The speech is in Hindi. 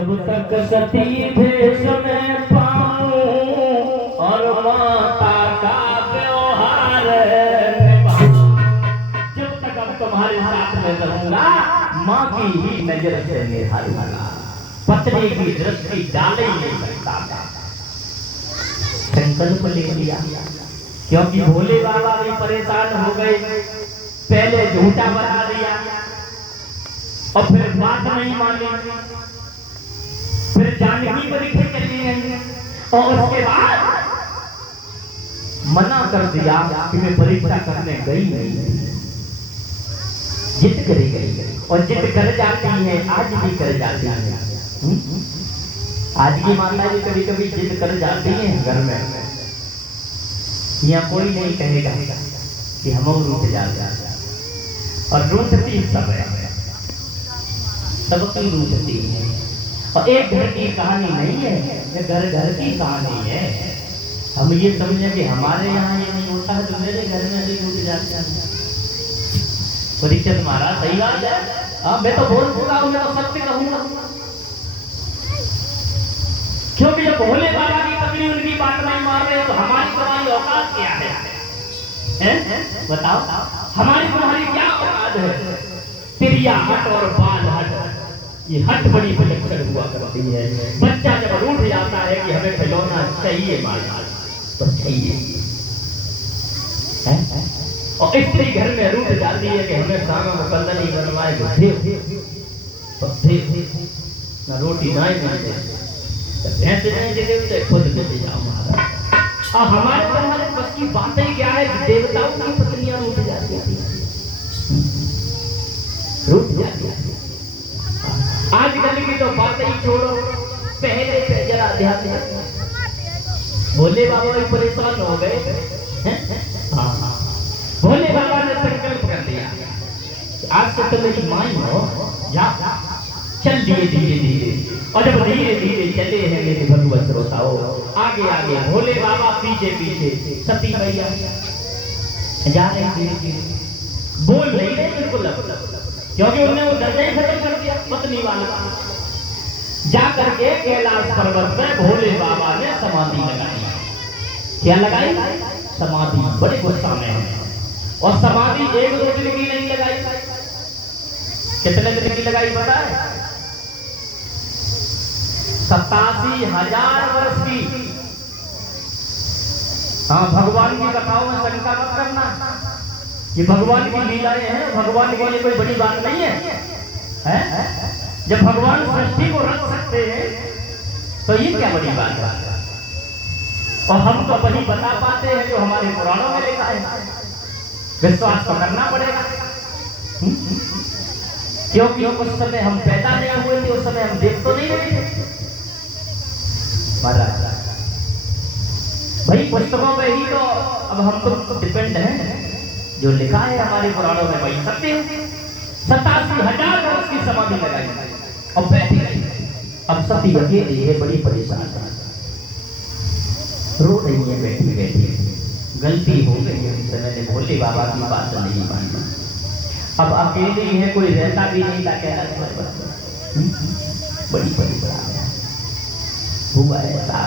जब तक सती भेष में पाऊं और माता का व्यवहार निभाऊं, जब तक अब तुम्हारे साथ में रहूंगा माँ की ही नजर से निहारूंगा, पत्नी की दृष्टि डाल ही नहीं सकता मैं। संकल्प ले लिया, क्योंकि भोले बाबा भी परेशान हो गए, पहले झूठा बना दिया और फिर बात नहीं मानी, फिर जानकी परीक्षा चली गई और उसके बाद मना कर दिया कि मैं परीक्षा करने गई नहीं। जिद करी गई और जिद कर जाती है, आज भी कर जाती है। आज की माता जी कभी कभी जिद कर जाती है घर में, यहाँ कोई नहीं कहेगा कि हम रूठ जाते और रूठती सब है, सबकी रूठती है। और एक घर की कहानी नहीं है, ये घर घर की कहानी है। हम ये समझे कि हमारे यहाँ ये नहीं होता है तो मेरे घर में भी रूठ जाते हैं। परीक्षित महाराज सही बात है, हाँ मैं तो बोल चुका हूँ, मैं तो सत्य कहूँगा, क्योंकि जब भोले बाबा की पत्नी उनकी बात नहीं मान रहे तो हमारी तुम्हारी औकात क्या है? बताओ हमारी तुम्हारी क्या औकात है? तिरिया हट और बाल हट, ये हट बड़ी विलक्षण हुआ करती है। बच्चा जब रूठ जाता है कि हमें खिलौना चाहिए माल तो चाहिए, और स्त्री घर में रूठ जाती है कि हमें सामा मुकद्दनी बनवाए न रोटी ना खुद मिल जाओ महाराज। और हमारे तुम्हारे बस की बातें क्या है? देवताओं की पत्नियां रूठ जाती है, रूठ जाती है। आजकल की तो बातें ही छोड़ो, पहले पे जरा ध्यान दें। भोले बाबा भी परेशान हो गए। भोले बाबा ने संकल्प कर दिया आज से तो मेरी माई हो जा, चल धीरे धीरे धीरे। और जब धीरे धीरे चले हैं मेरे भगवत श्रोताओं, आगे आगे भोले बाबा, पीछे पीछे सती मैया जा रहे धीरे धीरे, बोल नहीं रहे बिल्कुल, क्योंकि उन्होंने वो दर्जा ही खत्म कर दिया पत्नी वाला। जा करके कैलाश पर्वत में भोले बाबा ने समाधि लगाई। क्या लगाई? समाधि। बड़े गुस्सा में है, और समाधि एक दो दिन की नहीं लगाई, कितने दिन की लगाई पता है? 87,000 वर्ष की। हाँ, भगवान की कथाओं में शंका मत करना, ये भगवान की लीलाएं हैं, भगवान के लिए कोई बड़ी बात नहीं है? जब भगवान सृष्टि को रख सकते हैं तो ये क्या बड़ी बात है? और हम तो वही बता पाते हैं जो हमारे पुराणों में लिखा है, विश्वास तो करना पड़ेगा। क्योंकि उस समय हम पैदा नहीं हुए थे, उस समय हम देख तो नहीं रहे थे महाराज। भाई पुस्तकों पे ही तो अब हम तो डिपेंड हैं, जो लिखा है हमारे पुराणों में वही सत्य है। 87,000 वर्ष की समाधि लगाई और बैठी रही। अब सती अकेली है, बड़ी परेशान है, रो रही है बैठी बैठी। गलती हो गई है उनसे, मैंने भोले बाबा की बात नहीं मानी। अब अकेली है, कोई रहता भी नहीं था कैलाश पर्वत। बड़ी परेशान है, हुआ ऐसा।